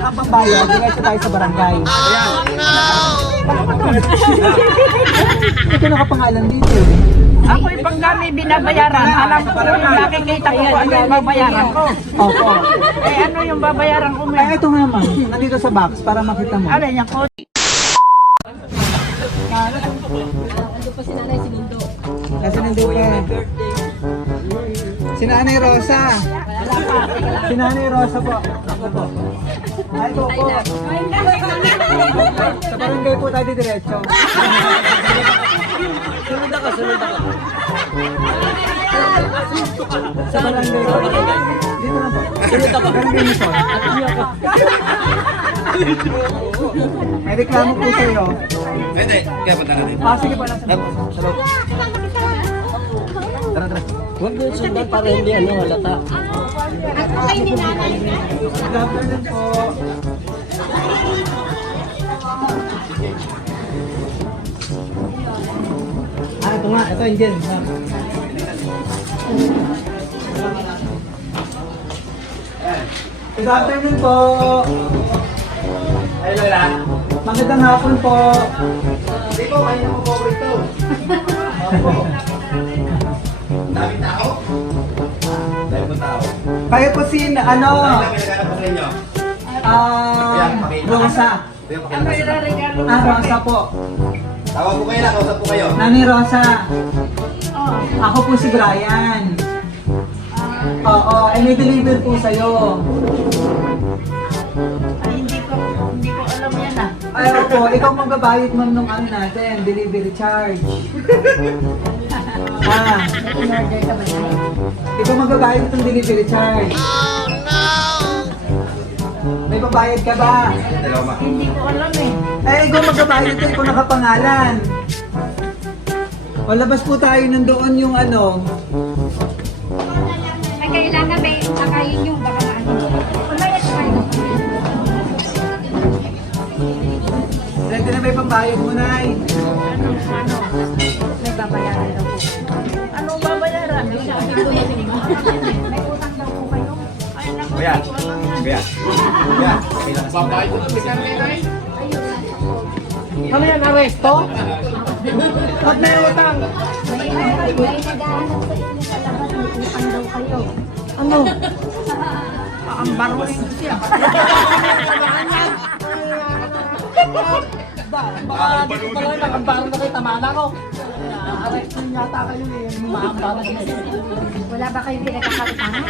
kang pambayad, diretso tayo sa barangay. Oh no! Hindi ko nakapangalan dito. Ako yung pag kami binabayaran, alam ko yung nakikita ko ano yung babayaran ko. Opo. Eh ano yung babayaran ko, Eh, may? ito nga ma'am. Nandito sa box para makita mo. Ano yung ko? Kasi nandito eh. Si Nanay Rosa. Si Nanay Rosa po. Ako po. Ay, ito po. Sa barangay po tayo diretso. Sunod ako, sunod ako. Sa barangay po. Dito na po. Sunod ako. Barangay Mission. May reklamo po sa'yo. Pwede, kaya punta natin. Sige po lang. Sa loob. Tara, tara. Huwag yung sundan para hindi halata. Good afternoon po. Ito nga, ito Indian. Good afternoon po. Ay, Lola. Magandang hapon po. Hindi po, kayo mo po ito. Opo. Daming tao? Dahil po tao. Kayo po si, ano, Dahil lang naghanap po sa inyo. Rosa. Kaya Ano pakilala yung sila. regalo? Rosa po. Tawag po kayo na, kausap po kayo. Nani Rosa. Oh, Ako po si Brian. Oo, may deliver po sa'yo. ay, hindi ko alam yan ah. Ay, opo, ikaw magbabayad ma'am nung ano natin, delivery charge. In-order ka ba yan? Ikaw magbabayad ng delivery charge. May babayad ka ba? Dalawa ma. Hindi ko alam eh. Ikaw magbabayad ka, ikaw nakapangalan. O, labas po tayo nandoon yung ano. May kailangan may akayin yung baka ano. Umayat kayo. Ready na ba yung pambayad mo, Nay? May babayaran daw po. Anong babayaran? May utang daw po kayo. Ay, naku, Kuya. hindi ko alam yan. Kuya. Kuya. Kailangan sila. Ano yan, aresto? Ba't may utang? May naghahanap sa inyo sa labas. May utang daw kayo. Ano? Ang baruin ko siya. Baka dito pala nakambaro na kayo, tama na ko. Aresto yata kayo eh, maambaro na kayo. Wala ba kayong pinagkakalitangan?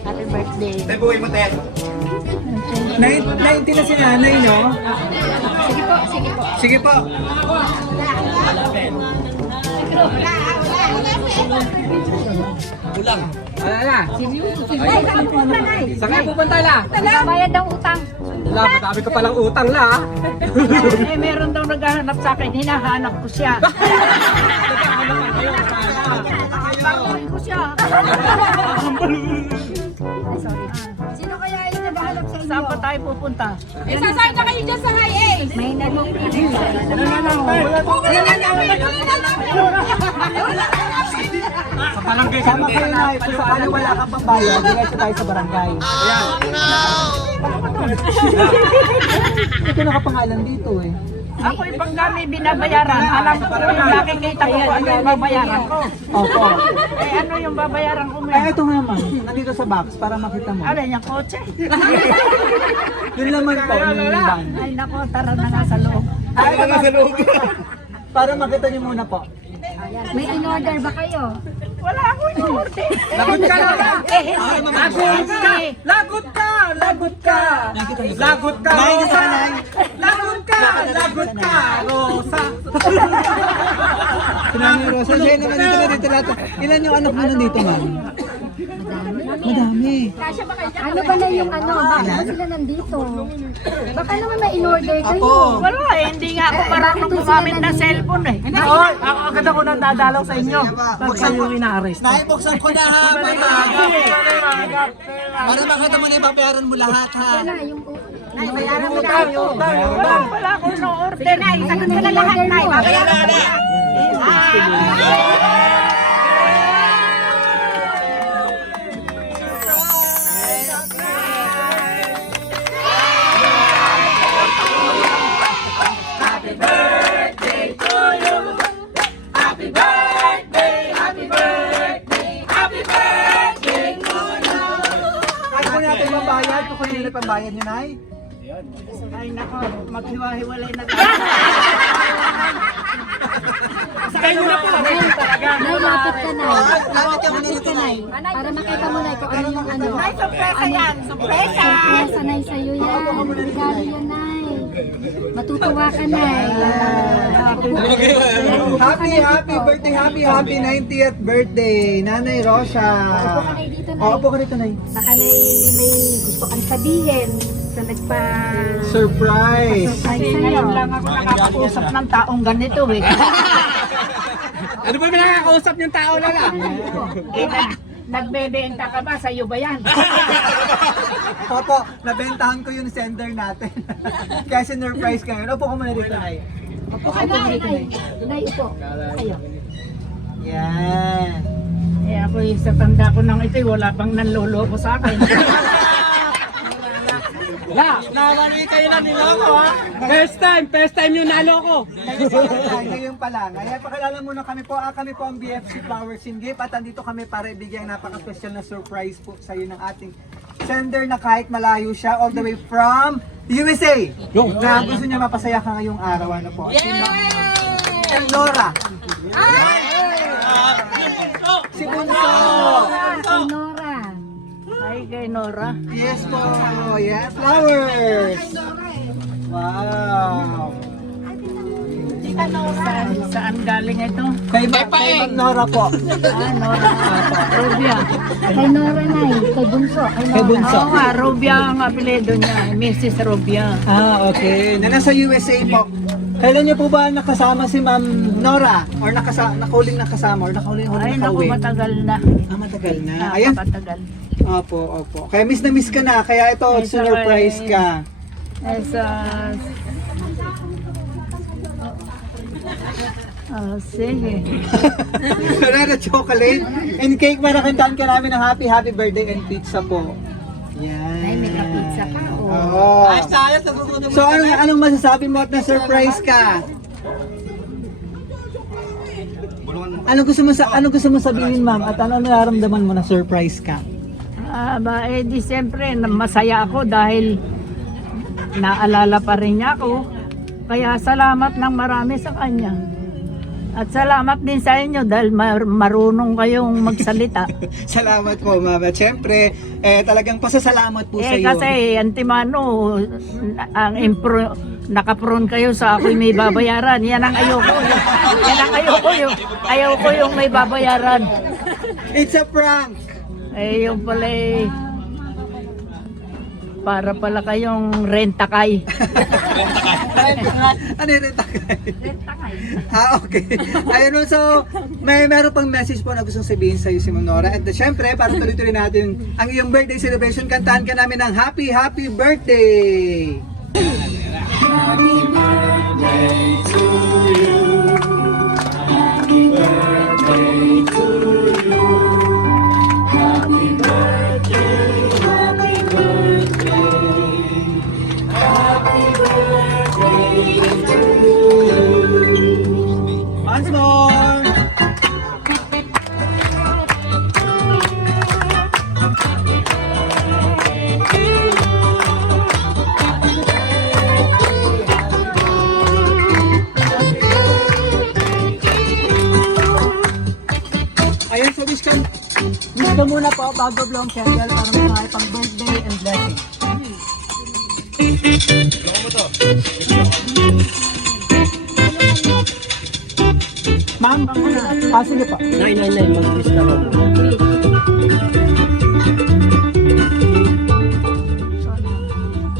Happy birthday. Tayo buhay mo, Ted. 90 na si nanay, no? Sige po, sige po. Sige po. Kulang. Wala na. Nay, saan pupunta, Nay? Saan kayo pupunta la? Bayad ng utang. Wala, madami ka palang utang la. Eh, meron daw naghahanap sa akin. Hinahanap ko siya. Baruin ko siya. Sino kaya yung naghahanap sa Saan pa tayo pupunta? Sasakay na kayo dyan sa highway. May Sama kayo na, kung saan wala kang pambayad, diretso tayo sa barangay. Hindi ko nakapangalan dito eh. Ako yung pag kami binabayaran, alam ko yung nakikita ko ano yung babayaran ko. Opo. Eh ano yung babayaran ko, may? Ito nga ma'am, nandito sa box para makita mo. Ano yung kotse? Yun naman po, yung van. Ay nako, tara na nga sa loob. Ay, ito nga sa loob. Para makita niyo muna po. May in-order ba kayo? Wala ako yung order. Lagot ka na! Lagot ka! Lagot ka! Lagot ka! Lagot ka, Rosa! Lagot ka! Lagot ka, Rosa! Sinami Rosa, siya naman dito lahat. Ilan yung anak mo nandito, ma'am? Madami. Ano ba na yung ano? Bakit ba sila nandito? Baka naman may in-order kayo. Wala eh, hindi nga ako marunong gumamit ng cellphone eh. Ako agad ako nang dadalaw sa inyo. Pag kayo ina-arrest. Naibuksan ko na ha! Para makita mo na ibabayaran mo lahat ha. Wala yung Bayaran mo tayo. Wala akong no-order. sagot ko na lahat, Nay. Bayaran na! kukunin natin yung pambayad. Kukunin yung pambayad niyo, Nay. Ay nako, maghiwa-hiwalay na tayo. Kayo na po. Nay, lapit ka, Nay. Lapit ka, Nay. Para makita mo, Nay, kung ano yung ano. Ay, sorpresa yan! Sorpresa! Surpresa, Nay, sa'yo yan. Regalo yan, Nay. Matutuwa ka, Nay. Happy 90th birthday, Nanay Rosa. Upo ka, Nay, dito, Nay. Opo ka rito, Nay. Baka may gusto kang sabihin sa Surprise! Kasi ngayon lang ako nakakausap ng taong ganito eh. Ano ba yung nakakausap yung tao na lang? Eh, nagbebenta ka ba? Sa'yo ba yan? Opo, nabentahan ko yung sender natin. Kaya sinurprise kayo. Opo ka muna dito, Nay. Upo ka, Nay. Nay, upo. Kayo. Yan. Eh ako sa tanda ko nang ito, wala pang nanloloko sa akin. La, nawali kayo na niloko ha? First time yung naloko. Ngayon pa lang. Ngayon, pakilala muna kami po. Kami po ang BFC Flowers in Gift at andito kami para ibigay ang napaka-special na surprise po sa iyo ng ating sender na kahit malayo siya all the way from USA. Na gusto niya mapasaya ka ngayong araw. Ano po? Si Nora. Si Bunso. Kay Nora. Ay, kay Nora. Yes po. Yes, flowers. Wow. Saan galing ito? Kay Ma'am Nora po. Ah, Nora. Rubia. Kay Nora, Nay. Kay Bunso. Kay Bunso. Oo nga, Rubia ang apelido niya. Mrs. Rubia. Okay. Na nasa USA po. Kailan niyo po ba nakasama si Ma'am Nora? Or nakuling nakasama? Or nakuling Ay, naku, nakauwi? matagal na. Matagal na. Ah, Ayan. matagal. Opo. Kaya miss na miss ka na. Kaya ito, Ay, surprise saray. ka. Sige. Wala na chocolate and cake para kantahan ka namin ng happy birthday and pizza po. Yan. Nay, may ka-pizza ka, oh. Oo. So anong masasabi mo at na-surprise ka? Ano gusto mo sabihin, ma'am? At ano nararamdaman mo na surprise ka? Di siyempre, masaya ako dahil naalala pa rin niya ako. Kaya salamat ng marami sa kanya. At salamat din sa inyo dahil marunong kayong magsalita. Salamat po, ma'am. At syempre, talagang pasasalamat po sa iyo. Kasi antimano, nakaprone kayo sa ako'y may babayaran. Yan ang ayoko. Yan ang ayoko yung may babayaran. It's a prank! Yung pala para pala kayong rentakay. Ano yung rentakay? Okay. Ayun, so meron pang message po na gustong sabihin sa iyo si Ma'am Nora. At syempre, para tuloy-tuloy natin ang iyong birthday celebration, kantahan ka namin ng happy birthday! Once more! Ayun, so wish ka muna po bago blow ang candle para may pang birthday and blessing. Ma'am, sige po. 999, mag-wish ka lang.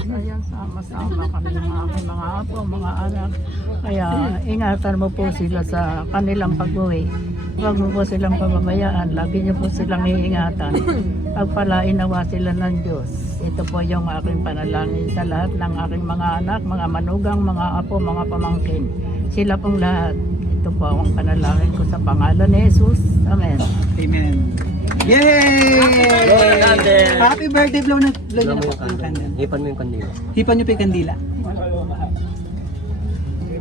Kaya sama-sama kami ng aking mga apo, mga anak. Kaya ingatan mo po sila sa kanilang pag-uwi. Huwag mo po silang pababayaan. Lagi niyo po silang iingatan. Pagpalain nawa sila ng Diyos. Ito po yung aking panalangin sa lahat ng aking mga anak, mga manugang, mga apo, mga pamangkin. Sila pong lahat. Ito po ang panalangin ko sa pangalan ni Jesus. Amen. Amen. Yay! Happy birthday, blow na po ang candle. Hipan mo yung kandila. Hipan niyo pa yung kandila.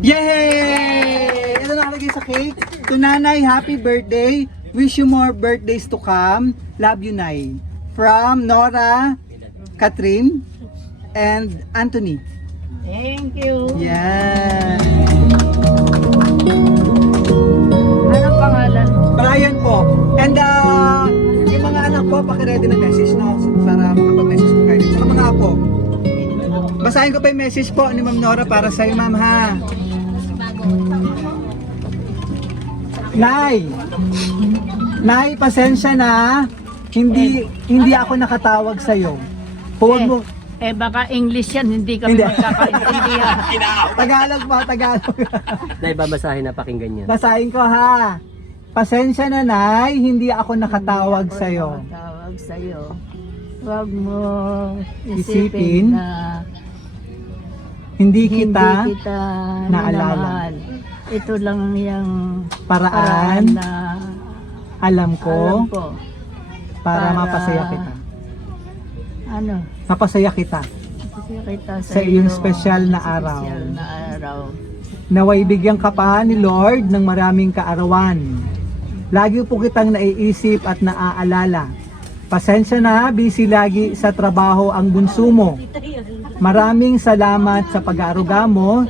Yay! Ito nakalagay sa cake. To Nanay, happy birthday. Wish you more birthdays to come. Love you, Nay. From Nora Catherine, and Anthony. Thank you. Yan. Anong pangalan? Brian po. And yung mga anak po, pakiready ng message, no? So, para makapag-message po kayo. Saka mga apo. Basahin ko pa yung message po ni Ma'am Nora para sa'yo, ma'am, ha? Nay, pasensya na. Hindi ako nakatawag sa'yo. Huwag mo, Baka English yan, hindi kami Hindi. magkakaintindihan. Tagalog po, Tagalog. Dahil babasahin na pakinggan niya. Basahin ko, ha? Pasensya na, Nay, hindi ako nakatawag sa'yo. Tawag sa'yo. Huwag mo Isipin isipin na Hindi hindi kita kita naalala. minamahal. Ito lang yung paraan na alam ko alam ko. para para- mapasaya kita. Ano? Mapasaya kita. Kasi kita Sa iyong iyo, special na araw. Special na araw. Naway bigyan ka pa ni Lord ng maraming kaarawan. Lagi po kitang naiisip at naaalala. Pasensya na, busy lagi sa trabaho ang bunso mo. Maraming salamat sa pag-aaruga mo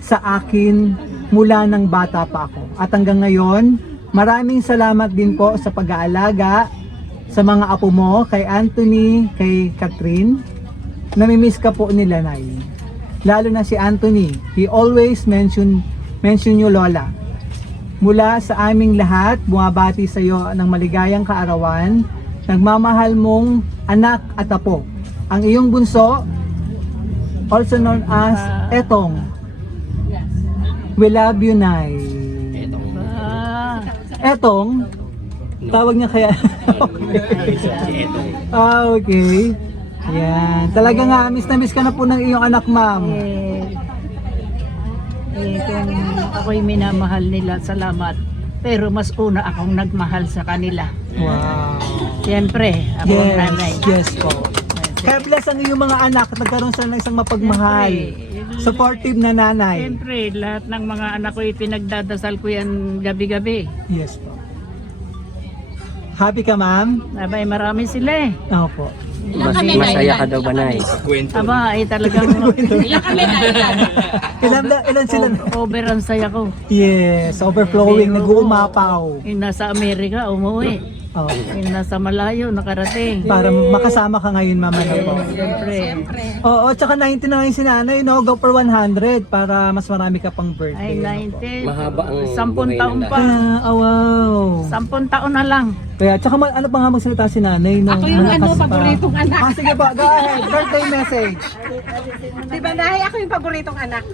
sa akin mula ng bata pa ako. At hanggang ngayon, maraming salamat din po sa pag-aalaga sa mga apo mo, kay Anthony, kay Catherine. Namimiss ka po nila, Nay. Lalo na si Anthony. He always mention you, Lola. Mula sa aming lahat, bumabati sa iyo ng maligayang kaarawan, nagmamahal mong anak at apo. Ang iyong bunso, also known as Etong. We love you, Nay. Ah, Etong, tawag niya kaya. Okay. Yan. Talaga nga, miss na miss ka na po ng iyong anak, ma'am. kung ako'y minamahal nila, salamat. Pero mas una akong nagmahal sa kanila. Wow. Siyempre, ako ang nanay. Yes po. Kaya bless ang iyong mga anak at nagkaroon sila ng isang mapagmahal. Supportive na nanay. Siyempre, lahat ng mga anak ko pinagdadasal ko yan gabi-gabi. Yes po. Happy ka, ma'am? Abay, marami sila eh. Opo. Masaya ka daw ba, Nay? Aba, ay talagang Ilan sila? over ang saya ko. Yes, overflowing, nag-uumapaw. Yung nasa Amerika, umuwi. Oh. Yung nasa malayo, nakarating. Para makasama ka ngayon, mama. Ano po? Siyempre. Oo, tsaka 90 na ngayon si nanay, no? Go for 100 para mas marami ka pang birthday. Ay, 90. Mahaba ang 10 buhay taon ng pa. Wow. 10 taon na lang. Kaya, tsaka ano pa nga magsalita si nanay, no? Ako yung paboritong anak. Ah, sige po, go ahead. Birthday message. Diba, Nay, ako yung paboritong anak.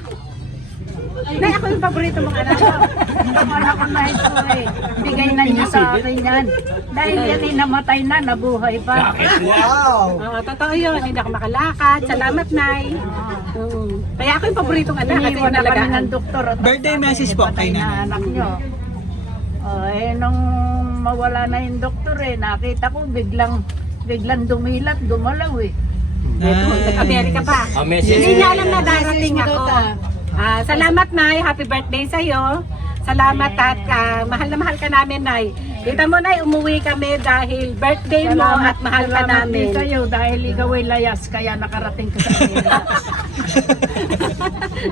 Nay, ako yung paborito mong anak. Wala ko na ito eh. Bigay na niyo sa akin yan. Dahil yan ay namatay na, nabuhay pa. Wow. Oo, totoo yun. Hindi ako makalakad. Salamat, Nay. Kaya ako yung paboritong anak. Kasi Iniwan na kami nalagaan. ng doktor. At Birthday message po patay kay na nanay. anak nyo. Nung mawala na yung doktor nakita ko biglang dumilat, gumalaw eh. Nag-Amerika pa. message. Hindi niya alam na darating ako. Salamat, Nay. Happy birthday sa'yo. Salamat at mahal na mahal ka namin, Nay. Kita mo, Nay, umuwi kami dahil birthday mo at mahal ka Salamat din namin. sa'yo dahil ikaw ay layas kaya nakarating ka sa Amerika.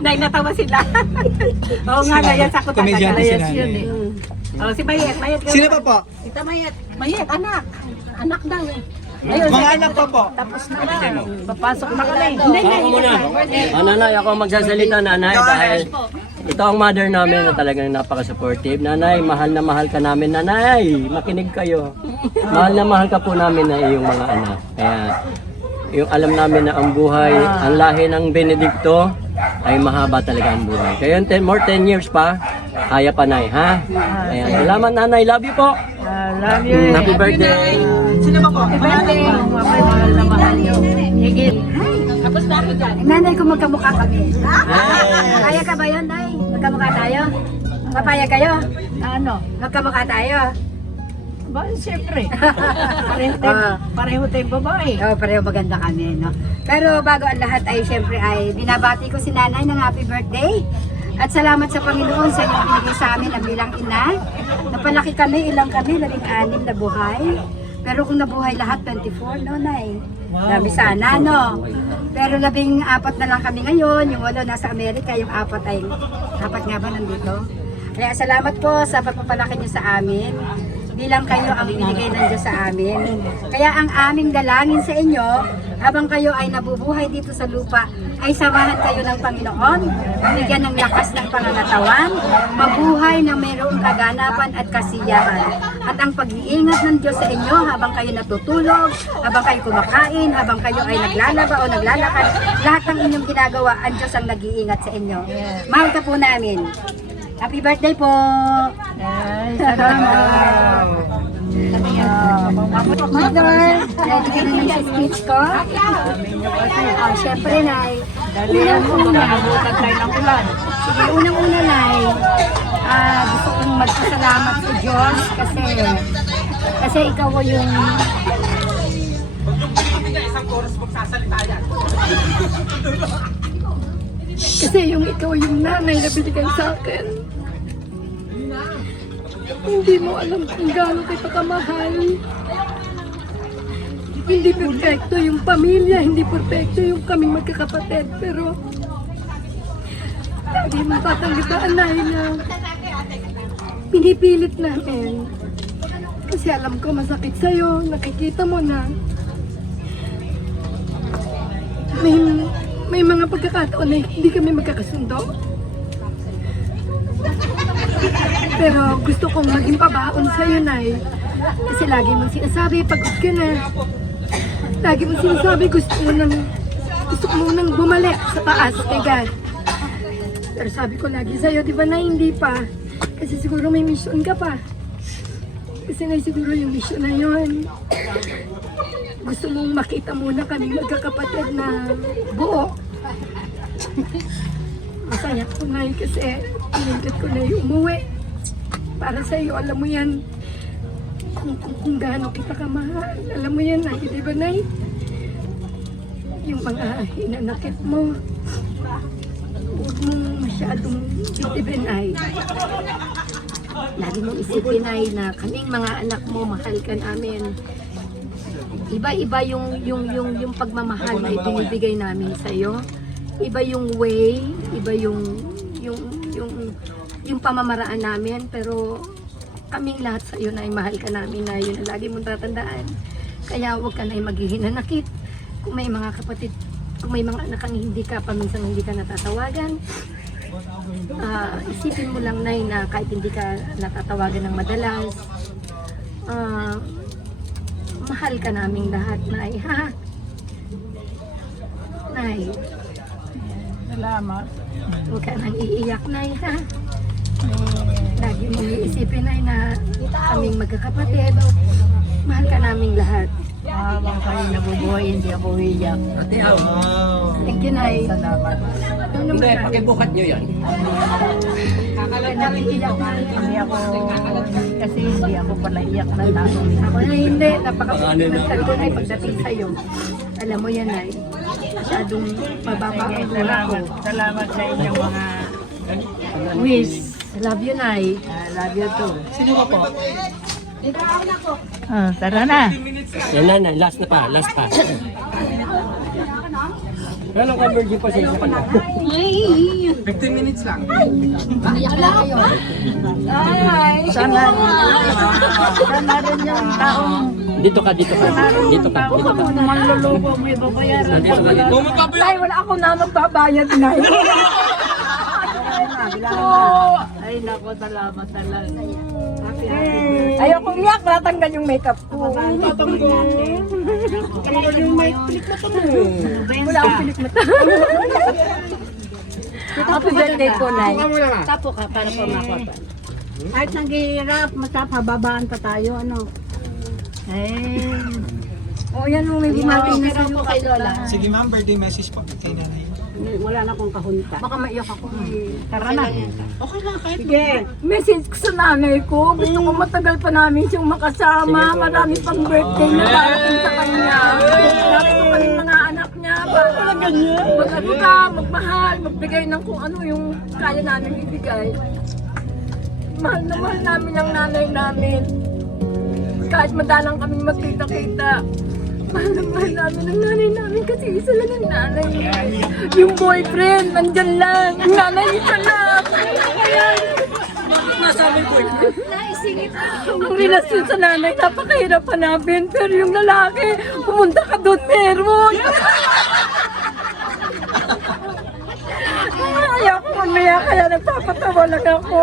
Nay, natawa sila. Oo nga, layas ako talaga. Komedyante si Layas nanay. yun eh. Oh, si Mayet. Mayet. Sino pa po? Ito, Mayet. Mayet, anak. Anak daw eh. Ayun, Mga anak pa po. Tapos na ba? Papasok na kami. Hindi, Ako muna. Nanay, ako ang magsasalita, nanay, dahil ito ang mother namin na talagang napaka-supportive. Nanay, mahal na mahal ka namin, nanay. Makinig kayo. Mahal na mahal ka po namin na iyong mga anak. Kaya, yung alam namin na ang buhay, ang lahi ng Benedicto, ay mahaba talaga ang buhay. Kaya more 10 years pa, kaya pa, Nay, ha? Kaya, salamat, nanay. Love you po. Love you. Happy birthday. Sino pa po? Mga anak pa. Mahal na mahal nyo. Higit. Tapos na ako dyan. Nanay ko magkamukha kami. Kaya ka ba yun, Nay? Magkamukha tayo? Papayag kayo? Ano? Magkamukha tayo? Ba, siyempre. Pareho tayong babae. Oo, pareho maganda kami, no? Pero bago ang lahat ay siyempre ay binabati ko si Nanay ng happy birthday. At salamat sa Panginoon sa inyong binigay sa amin ang bilang ina. Napalaki kami, ilang kami, 16 na buhay. Pero kung nabuhay lahat, 24, no, Nay? Dami sana, no? Pero 14 na lang kami ngayon, yung 8 nasa Amerika, yung 4 nga ba nandito? Kaya salamat po sa pagpapalaki niyo sa amin. Bilang kayo ang binigay ng Diyos sa amin. Kaya ang aming dalangin sa inyo, habang kayo ay nabubuhay dito sa lupa, ay samahan kayo ng Panginoon, bigyan ng lakas ng pangangatawan, mabuhay na mayroong kaganapan at kasiyahan. At ang pag-iingat ng Diyos sa inyo habang kayo natutulog, habang kayo kumakain, habang kayo ay naglalaba o naglalakad, lahat ng inyong ginagawa, ang Diyos ang nag-iingat sa inyo. Mahal ka po namin. Happy birthday po! Ay, salamat. Mother, ready ka na sa speech ko? Siyempre, Nay. Unang-una, tayo ng ulan. sige, unang-una, Nay, gusto kong magpasalamat sa Diyos kasi ikaw yung ikaw yung nanay na binigay sa akin. Hindi mo alam kung gaano kita kamahal. Hindi perfecto yung pamilya, hindi perfecto yung kaming magkakapatid, pero hindi mo tatanggitaan na pinipilit namin. Kasi alam ko masakit sa'yo, nakikita mo na may mga pagkakataon na hindi kami magkakasundo. Pero gusto kong maging pabaon sa'yo, Nay. Kasi lagi mong sinasabi, pagod ka na. Lagi mong sinasabi, gusto mo nang bumalik sa taas kay God. Pero sabi ko lagi sa'yo, di ba na hindi pa? Kasi siguro may mission ka pa. Kasi na siguro yung mission na yun. Gusto mong makita muna kami magkakapatid na buo. Masaya ko na yun kasi pinagkat ko na yung umuwi. Para sa iyo, alam mo yan, kung gaano kita kamahal. Alam mo yan, Nay, di ba, Nay? Yung mga hinanakit mo, huwag mong masyadong titibin, Nay. Lagi mong isipin, Nay, na kaming mga anak mo, mahal ka namin. Iba-iba yung pagmamahal na ibinibigay namin sa iyo. Iba yung way, iba yung pamamaraan namin, pero kaming lahat sa iyo na mahal ka namin, na yun ang lagi mong tatandaan. Kaya huwag ka na maghihinanakit. Kung may mga kapatid, kung may mga anak kang hindi ka, paminsan hindi ka natatawagan, isipin mo lang, Nay, na kahit hindi ka natatawagan ng madalas, mahal ka naming lahat, Nay, ha? Nay, Salamat. huwag ka nang iiyak, Nay, ha? Lagi mong iisipin, Nay, na kaming magkakapatid, mahal ka naming lahat. Habang kayo nabubuhay, hindi ako iyak. Thank you, Nay. Salamat. Hindi, pakibukat nyo yan. Huwag ka naming iyak, Nay. Hindi ako, kasi hindi ako pala iyak na tao. Ako na hindi, napakapagpapagpag ko, Nay, pagdating sa'yo. Alam mo yan, Nay. Masyadong mababa ang ulo ko. Salamat sa inyong mga Wish. Love you, Nay. love you too. Tara na. Yan na, last na pa, last pa. Walang converging pa sa isa pa na. 15 minutes lang. Sana rin yung taong Dito ka. manlulubo mo ibabayaran. Nay, wala ako na magbabayad, Nay. Ay, naku, salamat talaga. Ayokong iyak, natanggal yung makeup ko. Tanggal yung mic click na to. Wala akong pilik mata. Happy birthday po, Nay. Tapo ka para po makota. Kahit naghihirap, masapababaan pa tayo, ano. O yan, may bumati na sa po kay Lola. Sige ma'am, birthday message po kay nanay. Wala na akong kahunta. Baka maiyak ako. Tara na. Okay lang, kahit Sige. Message ko sa nanay ko. Gusto ko matagal pa namin siyang makasama. Marami pang birthday na darating sa kanya. Marami ko pa yung mga anak niya. Para mag-ano ka, magmahal, magbigay ng kung ano yung kaya namin ibigay. Mahal na mahal namin ang nanay namin. kahit madalang kaming magkita-kita. Mahal na mahal namin ang nanay namin kasi isa lang ang nanay. Yung boyfriend, nandyan lang. Ang nanay isa lang. Kaya, Bakit nasabing boyfriend? ang relasyon sa nanay, napakahirap hanapin. Pero yung lalaki, pumunta ka doon, meron. Kaya ako mamaya, kaya nagpapatawa lang ako.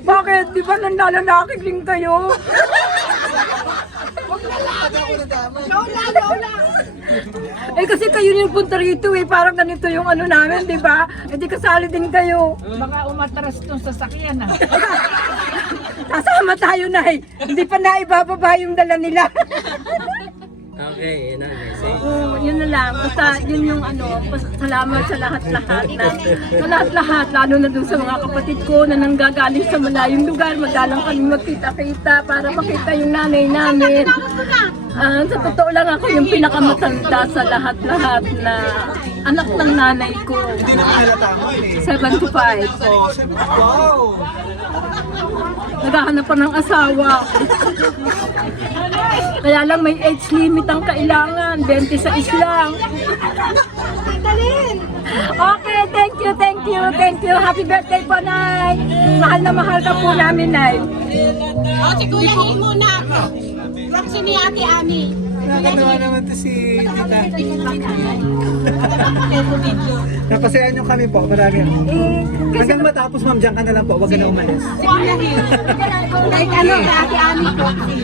Bakit? Di ba nanlalaki din kayo? Eh kasi kayo yung punta rito eh, parang ganito yung ano namin, di ba? Eh di kasali din kayo. Baka umatras itong sasakyan ah. Kasama tayo na eh. Hindi pa na ibababa yung dala nila. Okay, yun ang message. Yun na lang. Basta yun yung ano, salamat sa lahat-lahat na, sa lahat-lahat, lalo na dun sa mga kapatid ko na nanggagaling sa malayong lugar. Madalang kami magkita-kita para makita yung nanay namin. Sa totoo lang ako yung pinakamatanda sa lahat-lahat na anak ng nanay ko. Hindi na kinatama eh. 75. Wow! Naghahanap pa ng asawa. Kaya lang may age limit ang kailangan. 26 lang. Okay, thank you, thank you, thank you. Happy birthday po, Nay. Mahal na mahal ka po namin, Nay. O, si Kuya Hi muna. Roxy ni Ate Ami. Nakakatawa naman to si Tita. Napasayaan niyo kami po, marami. Hanggang matapos, ma'am, diyan ka na lang po, huwag ka na umalis. Si Kuya Hi. Like ano, kay Ate Ami Roxy.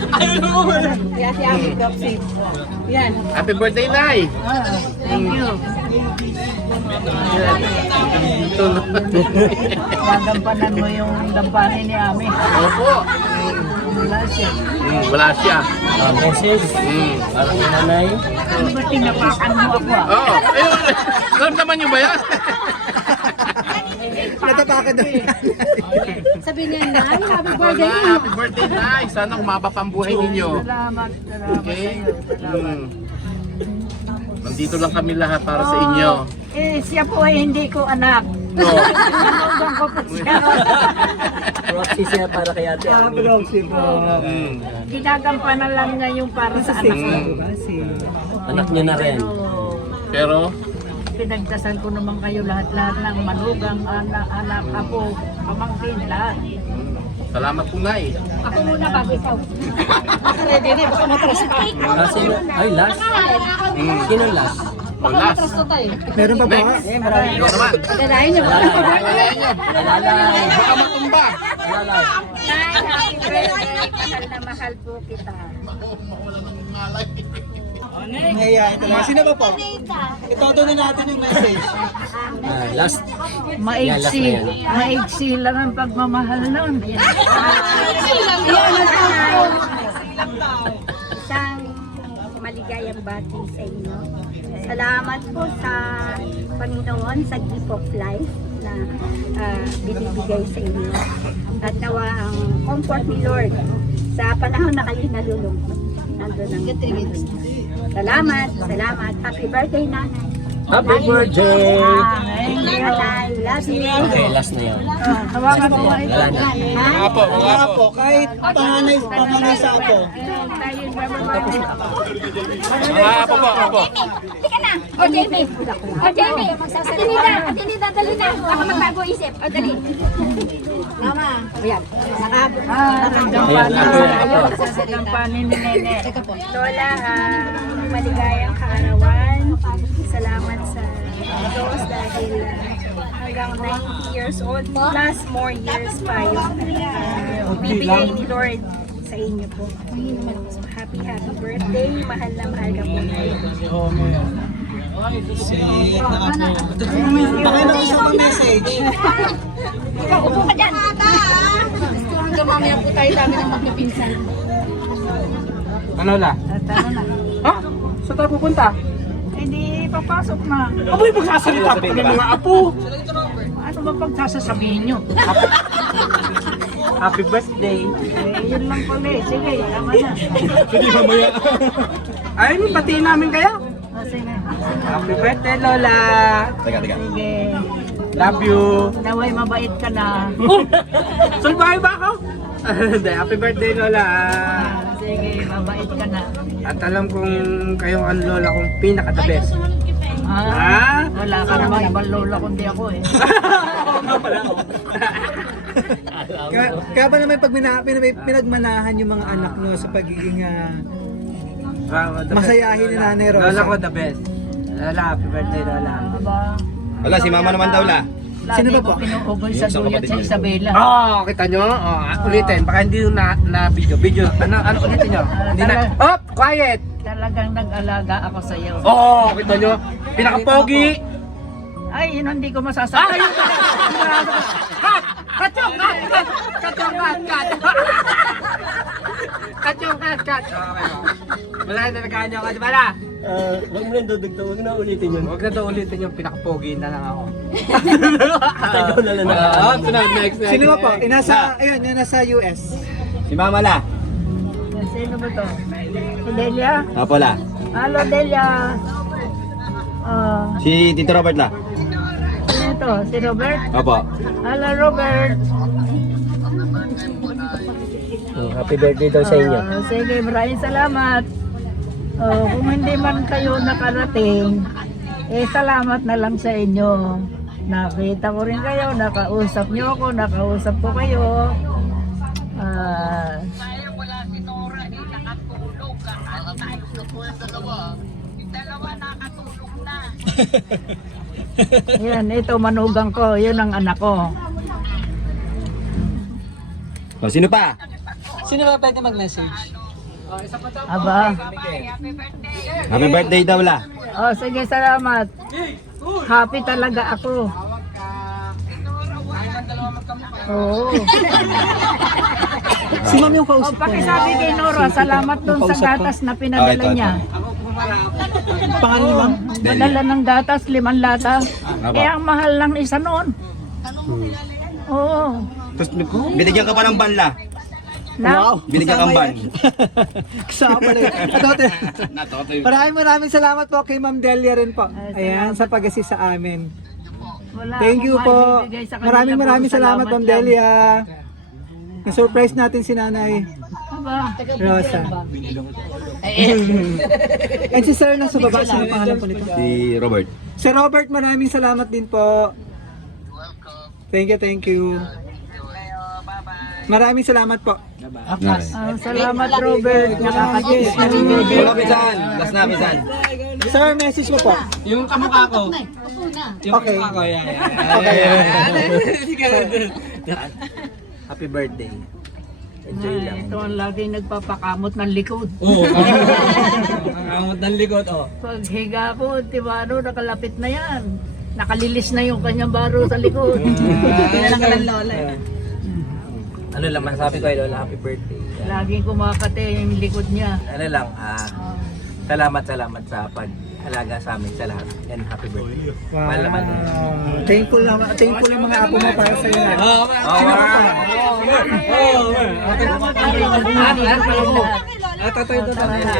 Si Ate Ami Roxy. Yan. Happy birthday, Nay! Thank you. Gagampanan mo yung gampanin ni Ami. Opo. Wala siya. Wala siya. Message. Para kay nanay. Ano ba tinapakan mo ako ah? Oo. Ayun. Alam naman niyo ba yan? Natapakan na. Sabi niya, Nay, happy Wala. birthday. Happy birthday, Nay! Sana umaba pa ang buhay ninyo. Salamat, salamat Okay? sa'yo. Salamat. Nandito lang kami lahat para sa inyo. Eh, siya po ay hindi ko anak. Oo. Manugang ko po siya. Proxy siya para kay ate Ami. Ginagampanan lang niya yung para sa anak ko. Anak niya na rin. Pero, Pinagdasal ko naman kayo lahat-lahat ng manugang, anak, apo, pamangkin, lahat. salamat po, Nay. Ako muna bago ikaw. Ready na, baka matras pa. Ay, last? Sino last? O, last. Matras to tayo. Meron pa po? Next. Ikaw naman. Dalayan niyo. Alalay. Baka matumba. Alalay. Nay, happy birthday. Mahal na mahal po kita. Nahiyain talaga. Sino ba po? Itodo na natin yung message. Last. Maigsi. Yan, last na yan. Maigsi lang ang pagmamahal nun. Isang maligayang bati sa inyo. Salamat po sa Panginoon sa gift of life na binibigay sa inyo. At nawa ang comfort ni Lord sa panahon na kayo nalulungkot. Nandun ang salamat, salamat. Happy birthday, Nanay. Happy birthday! Nanay, love you. Okay, last na yan. Hawakan mo ito. Wala na. Mga po, kahit panganay sa apo. Mga apo po, apo. Halika na. O, Jamie. O, Jamie. Ate Nida, dali na. Ako magbago isip. O, dali. Mama. Ayan. Gampanin ni Nene. Lola, maligayang kaarawan. Salamat sa Diyos dahil hanggang 90 years old plus more years pa yung bibigay ni Lord sa inyo po. Happy birthday. Mahal na mahal ka po. Baka na gusto pang message. Upo ka dyan. Hanggang mamaya po tayo dami ng magpipinsan. Ano la? Ha? Saan tayo pupunta? Hindi, papasok na. Aboy, magsasalita pa ng mga apo. Ano ba pagsasasabihin nyo? Happy birthday. Yun lang pala eh. Sige, tama na. Sige, mamaya. Ay, pati namin kayo. Sige. Happy birthday, Lola. Teka. Sige. Love you. Naway mabait ka na. Salbahe ba ako? Happy birthday, Lola. Sige. Sige, mabait ka na. At alam kong kayong ang lola kong pinaka-the best. Wala ka naman ibang lola kundi ako eh. Kaya ba naman pag pinagmanahan yung mga anak nyo sa pagiging Wow, the best. masayahin ni Nanay Rosa? Lola ko the best. Lola, happy birthday Lola. Aba, Wala, si mama naman daw la. Sino ba po? Pinuugoy sa duyat sa Isabela. Kita nyo? Ulitin. Baka hindi yung na video. Video. Ano ulitin nyo? Hindi na. Oh, quiet! Talagang nag-alaga ako sa iyo. Kita nyo? Pinaka-pogi! Ay, yun hindi ko masasabi. Cut! Kachong, cut! Cut! Kachong, cut! Cut! Kachong, cut! Cut! Wala na nagkanya ka, di ba na? Huwag mo na dudugtong, huwag na ulitin yun. Huwag na daw ulitin yung pinaka-pogi na lang ako. Ikaw na lang Sunod, next. Sino ba po? Ayun, yung nasa US. Si mama la. Sino ba to? Si Delia? Apo la. Hello, Delia. Si Tito Robert la. Sino to? Si Robert? Opo. Hello, Robert. Happy birthday daw sa inyo. Sige, maraming salamat. Kung hindi man kayo nakarating, salamat na lang sa inyo. Nakita ko rin kayo, nakausap niyo ako, nakausap ko kayo. Yan, ito manugang ko, yun ang anak ko. O, sino pa? Sino ba pwede mag-message? Aba. Happy birthday daw la. Sige, salamat. Happy talaga ako. Oo. Si Ma'am yung kausap ko. Pakisabi kay Nora, salamat dun sa gatas na pinadala ito. niya. Pangalan ni Ma'am? Padala ng gatas, 5 lata. Ang mahal ng isa noon. Oo. Tapos binigyan ka pa ng ban la. Now, Binigyan kang ban. Kasama pa rin. Maraming salamat po kay Ma'am Delia rin po. Ayan, sa pag-assist sa amin. wala Thank you akong po. maibibigay sa kanila. Maraming Puro salamat Ma'am lang. Delia. Na-surprise natin si Nanay Aba, Rosa. And si Sir nasa baba, sino pangalan po nito? Si Robert. Sir Robert, maraming salamat din po. Thank you. Maraming salamat po. salamat Robert. Nakakatiis na rin Wala video. pisan. Last na pisan. Sir, message mo po. Yung kamukha ko. Yung Okay. kamukha ko, yan. Happy birthday. Enjoy lang. Ito ang laging nagpapakamot ng likod. Oo. Ang ng likod, Pag higa ko, diba nakalapit na yan. Nakalilis na yung kanyang baro sa likod. Ano lang masasabi ko ay Lola, happy birthday. Laging kumakate yung likod niya. Ano lang, salamat sa pag-alaga sa amin sa lahat. And happy birthday. Mahal naman. Thankful yung mga apo mo para sa iyo. Sino pa po?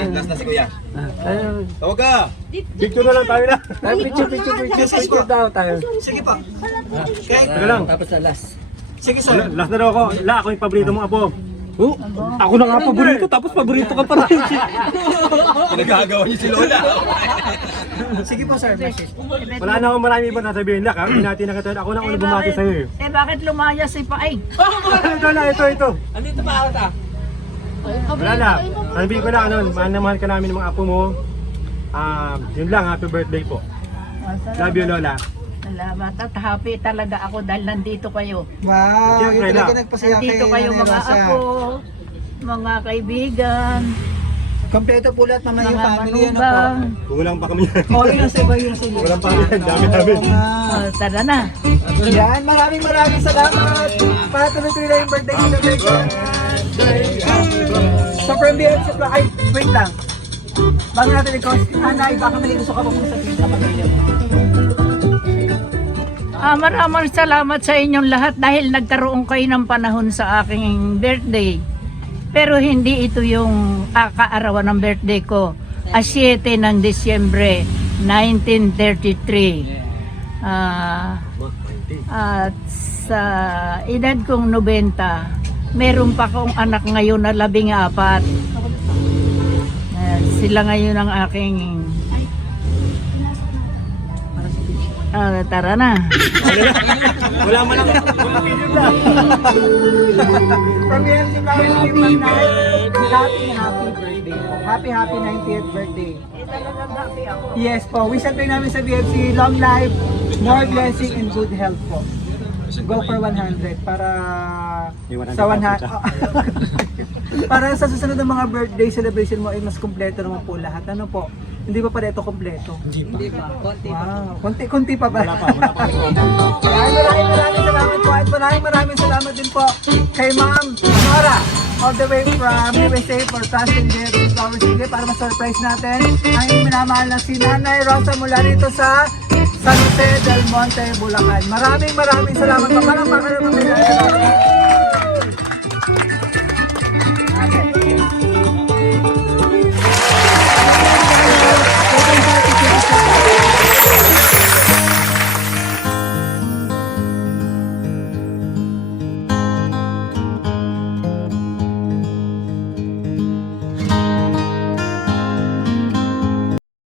Last na si Kuya. Tawag ka. Picture daw tayo. Sige po. Tapos na last. Sige sir. Last na daw ako. La, ako yung paborito mong apo. Ako na nga paborito, tapos paborito ka pa rin. Pinagagawa niyo si Lola. Sige po sir, message. Wala na akong marami ibang sasabihin. La, kami natin na katulad. Ako na una bumati sa'yo eh. Bakit lumayas si Paay? Ito na, ito. Andito pa ako ta. Wala na. Sabihin ko lang, mahal na mahal ka namin ng mga apo mo. Yun lang, happy birthday po. Love you, Lola. Salamat at happy talaga ako dahil nandito kayo. Wow, Siyempre yun talaga na. nagpasaya kay Nandito kayo Nanay mga Rosa. apo, mga kaibigan, Kompleto po lahat naman yung mga family. Ano po? manugang. Kulang pa kami yan. Okay lang sa iba yung sige. Kulang pa kami yan. Dami. Tara na. Yan, maraming salamat. Para tuloy-tuloy na yung birthday celebration. So from BFC po, ay, wait lang. Bago natin i-cause, Nanay, baka may gusto ka pa kung sabihin sa pamilya mo. Maraming salamat sa inyong lahat dahil nagkaroon kayo ng panahon sa aking birthday. Pero hindi ito yung kaarawan ng birthday ko. 7 ng Disyembre 1933. At sa edad kong 90, meron pa akong anak ngayon na 14. sila ngayon ang aking tara na. Wala man lang. Wala video lang. From BFC Flowers Singay, Ma'am Nay, happy birthday po. Happy 90th birthday. Yes po, wish natin namin sa BFC, long life, more blessing and good health po. Go for 100 para sa 100. Para sa susunod ng mga birthday celebration mo ay mas kumpleto naman po lahat. Ano po? Hindi pa pala ito kumpleto? Hindi pa. Wow. Konti pa ba? Wala pa. Maraming salamat po. At maraming salamat din po kay Ma'am Nora, all the way from USA for trusting BFC Flowers Singay para ma-surprise natin ang inyong minamahal na si Nanay Rosa mula rito sa San Jose del Monte, Bulacan. Maraming salamat po. Parang kay Nanay Rosa.